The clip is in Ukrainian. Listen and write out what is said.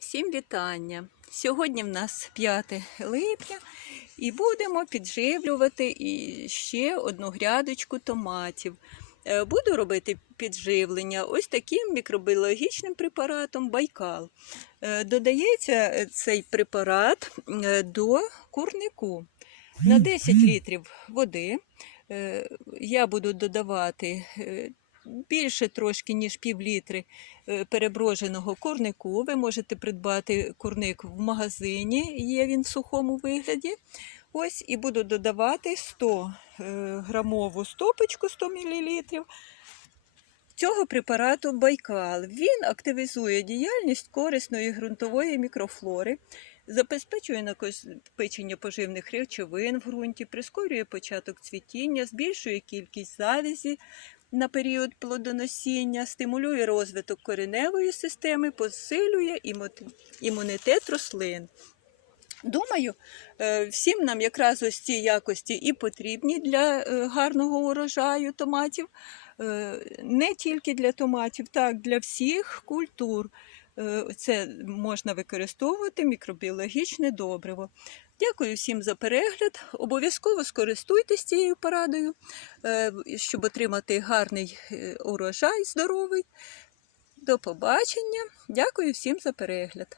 всім вітання! Сьогодні в нас 5 липня і будемо підживлювати ще одну грядочку томатів. Е, Буду робити підживлення ось таким мікробіологічним препаратом Байкал. Е, Додається е, цей препарат до курнику. На 10 літрів води я буду додавати більше трошки, ніж пів літри е, переброженого курнику. Ви можете придбати курник в магазині, є він в сухому вигляді. Ось і буду додавати 100 е, грамову стопочку 100 мл цього препарату Байкал. Він активізує діяльність корисної ґрунтової мікрофлори, забезпечує накопичення поживних речовин в ґрунті, прискорює початок цвітіння, збільшує кількість завязі на період плодоносіння, стимулює розвиток кореневої системи, посилює імунітет рослин. Думаю, е, всім нам якраз ось ці якості і потрібні для е, гарного урожаю томатів, Е, не тільки для томатів, так, для всіх культур. Це можна використовувати мікробіологічне добриво. Дякую всім за перегляд. Обов'язково скористуйтесь цією порадою, е, щоб отримати гарний е, урожай здоровий. До побачення. Дякую всім за перегляд.